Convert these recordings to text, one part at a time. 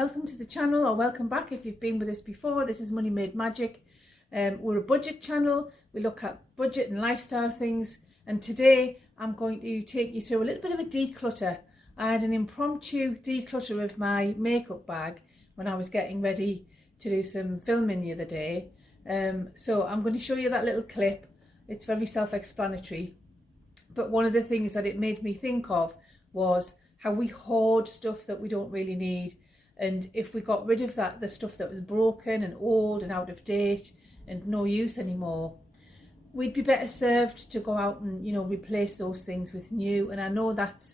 welcome to the channel, or welcome back if you've been with us before. This is Money Made Magic. We're a budget channel. We look at budget and lifestyle things, and today I'm going to take you through a little bit of a declutter. I had an impromptu declutter of my makeup bag when I was getting ready to do some filming the other day. So I'm going to show you that little clip. It's very self-explanatory, but one of the things that it made me think of was how we hoard stuff that we don't really need, and if we got rid of the stuff that was broken and old and out of date and no use anymore, we'd be better served to go out and, you know, replace those things with new. And I know that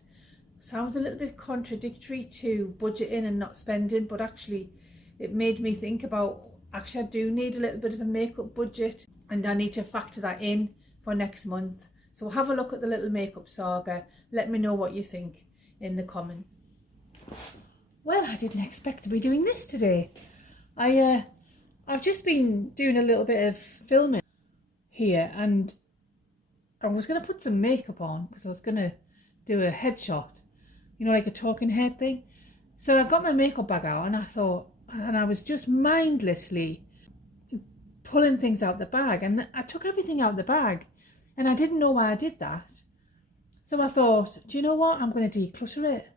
sounds a little bit contradictory to budgeting and not spending, but actually it made me think about, actually I do need a little bit of a makeup budget, and I need to factor that in for next month. So have a look at the little makeup saga. Let me know what you think in the comments. Well, I didn't expect to be doing this today. I've just been doing a little bit of filming here, and I was going to put some makeup on because I was going to do a headshot, you know, like a talking head thing. So I got my makeup bag out and I thought, and I was just mindlessly pulling things out the bag, and I took everything out the bag and I didn't know why I did that. So I thought, do you know what, I'm going to declutter it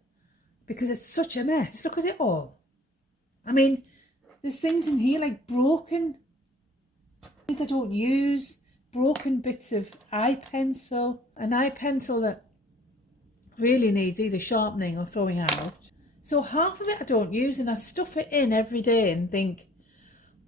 because it's such a mess. Look at it all. I mean, there's things in here like broken things I don't use, broken bits of eye pencil, an eye pencil that really needs either sharpening or throwing out. So half of it I don't use, and I stuff it in every day and think,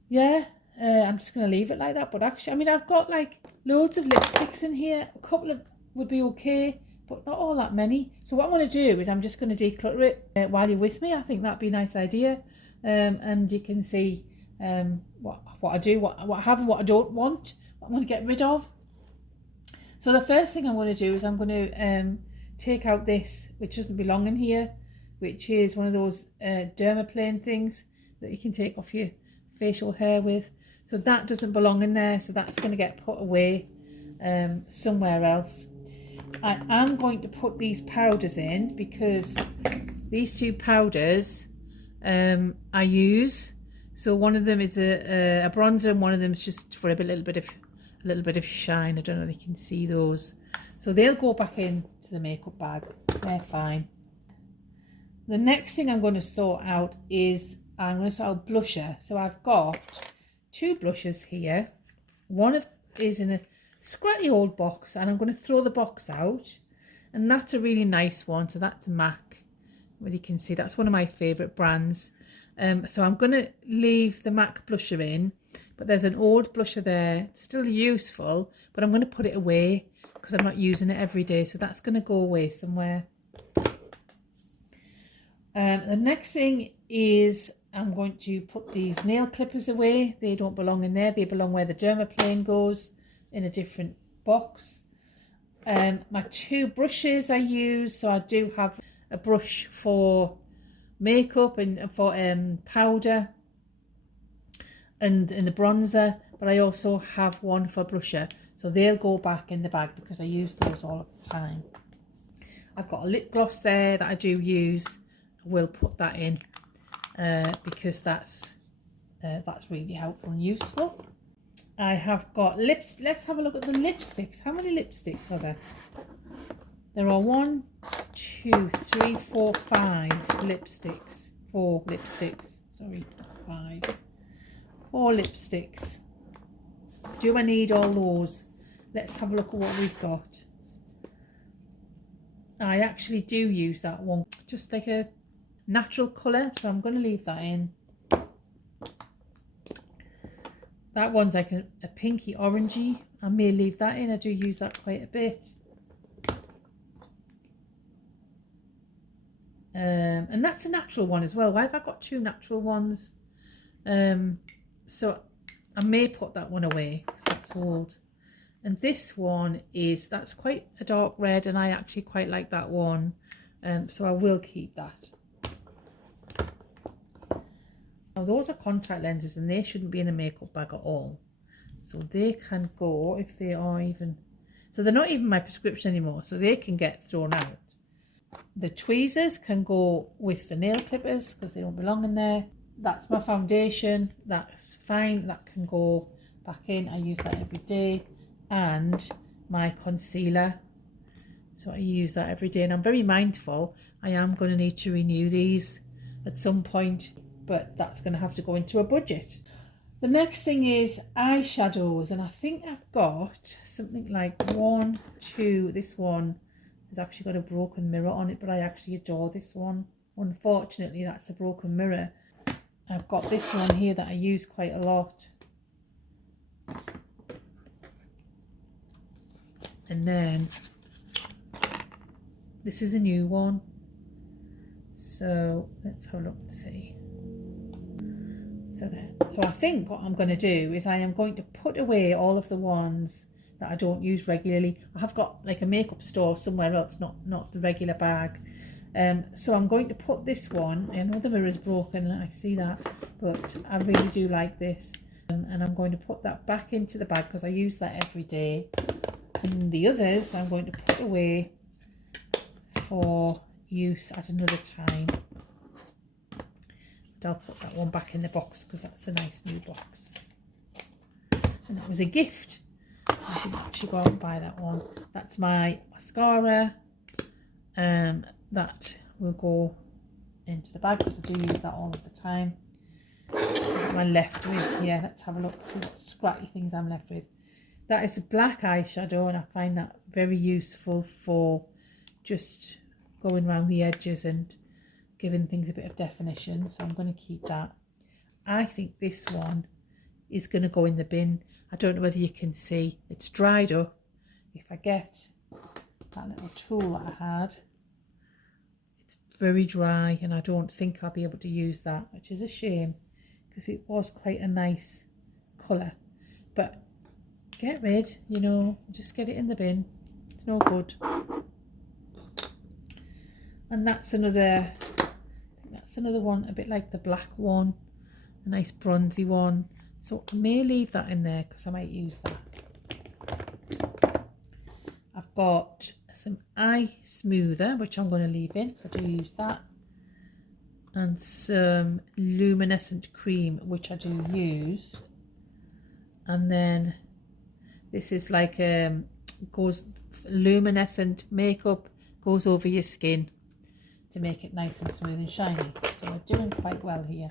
yeah, I'm just going to leave it like that. But actually, I mean, I've got like loads of lipsticks in here. A couple of would be okay, but not all that many. So what I'm going to do is I'm just going to declutter it while you're with me. I think that'd be a nice idea. And you can see what I do, what I have and what I don't want, what I'm going to get rid of. So the first thing I'm going to do is I'm going to take out this, which doesn't belong in here, which is one of those dermaplane things that you can take off your facial hair with. So that doesn't belong in there, so that's going to get put away somewhere else. I am going to put these powders in because these two powders I use. So one of them is a bronzer, and one of them is just for a little bit of shine. I don't know if you can see those. So they'll go back into the makeup bag. They're fine. The next thing I'm going to sort out is I'm going to sort out blusher. So I've got two blushes here. One is in a scratty old box, and I'm going to throw the box out, and that's a really nice one. So that's MAC. Well, you can see that's one of my favourite brands. So I'm going to leave the MAC blusher in, but there's an old blusher there, still useful, but I'm going to put it away because I'm not using it every day. So that's going to go away somewhere. The next thing is I'm going to put these nail clippers away. They don't belong in there. They belong where the dermaplane goes, in a different box. My two brushes I use, so I do have a brush for makeup and for powder and the bronzer, but I also have one for blusher, so they'll go back in the bag because I use those all the time. I've got a lip gloss there that I do use. I will put that in because that's really helpful and useful. I have got lips. Let's have a look at the lipsticks. How many lipsticks are there? There are 1, 2, 3, 4, 5 lipsticks. 4 lipsticks. Sorry, 5. 4 lipsticks. Do I need all those? Let's have a look at what we've got. I actually do use that one. Just like a natural colour, so I'm going to leave that in. That one's like a pinky orangey. I may leave that in. I do use that quite a bit. And that's a natural one as well. Why have I got 2 natural ones? So I may put that one away because that's old. And this one that's quite a dark red, and I actually quite like that one. So I will keep that. Now those are contact lenses, and they shouldn't be in a makeup bag at all. So they can go, if they are even, so they're not even my prescription anymore, so they can get thrown out. The tweezers can go with the nail clippers because they don't belong in there. That's my foundation, that's fine, that can go back in. I use that every day. And my concealer, so I use that every day, and I'm very mindful I am going to need to renew these at some point, but that's going to have to go into a budget. The next thing is eyeshadows, and I think I've got something like 1, 2, this one has actually got a broken mirror on it, but I actually adore this one. Unfortunately, that's a broken mirror. I've got this one here that I use quite a lot. And then this is a new one. So let's have a look and see. So there. So I think what I'm going to do is I am going to put away all of the ones that I don't use regularly. I have got like a makeup store somewhere else, not the regular bag. So I'm going to put this one, I know the mirror is broken, I see that, but I really do like this. And I'm going to put that back into the bag because I use that every day. And the others I'm going to put away for use at another time. But I'll put that one back in the box because that's a nice new box. And that was a gift. I didn't actually go out and buy that one. That's my mascara. That will go into the bag because I do use that all of the time. What am I left with here? Let's have a look, see what scratchy things I'm left with. That is a black eyeshadow, and I find that very useful for just going around the edges and giving things a bit of definition, so I'm going to keep that. I think this one is going to go in the bin. I don't know whether you can see, it's dried up. If I get that little tool that I had, it's very dry and I don't think I'll be able to use that, which is a shame because it was quite a nice colour. But get rid, you know, just get it in the bin. It's no good. And that's another, I think that's another one a bit like the black one, a nice bronzy one. So I may leave that in there because I might use that. I've got some eye smoother, which I'm going to leave in because I do use that. And some luminescent cream, which I do use. And then this is like goes luminescent makeup, goes over your skin to make it nice and smooth and shiny. So we're doing quite well here.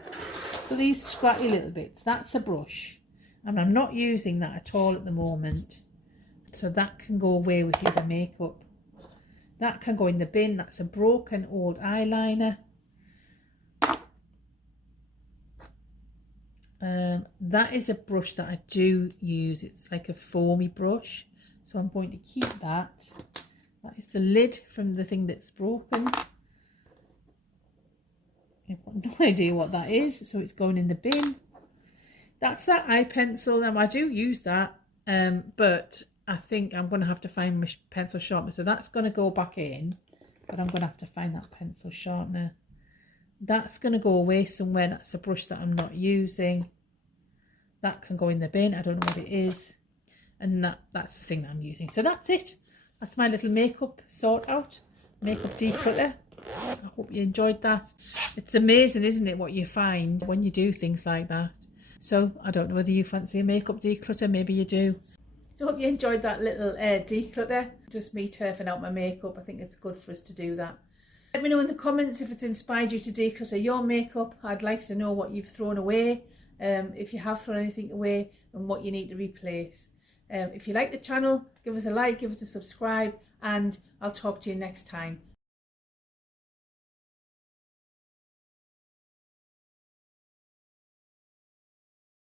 So these scratchy little bits, that's a brush, and I'm not using that at all at the moment. So that can go away with your makeup. That can go in the bin. That's a broken old eyeliner. That is a brush that I do use. It's like a foamy brush, so I'm going to keep that. That is the lid from the thing that's broken. I've got no idea what that is, so it's going in the bin. That's that eye pencil. Now I do use that, but I think I'm going to have to find my pencil sharpener, so that's going to go back in, but I'm going to have to find that pencil sharpener. That's going to go away somewhere. That's a brush that I'm not using. That can go in the bin. I don't know what it is. And that's the thing that I'm using. So that's it. That's my little makeup sort out. Makeup declutter. I hope you enjoyed that. It's amazing, isn't it, what you find when you do things like that. So I don't know whether you fancy a makeup declutter. Maybe you do. So I hope you enjoyed that little declutter. Just me turfing out my makeup. I think it's good for us to do that. Let me know in the comments if it's inspired you to declutter your makeup. I'd like to know what you've thrown away, if you have thrown anything away, and what you need to replace. If you like the channel, give us a like, give us a subscribe, and I'll talk to you next time.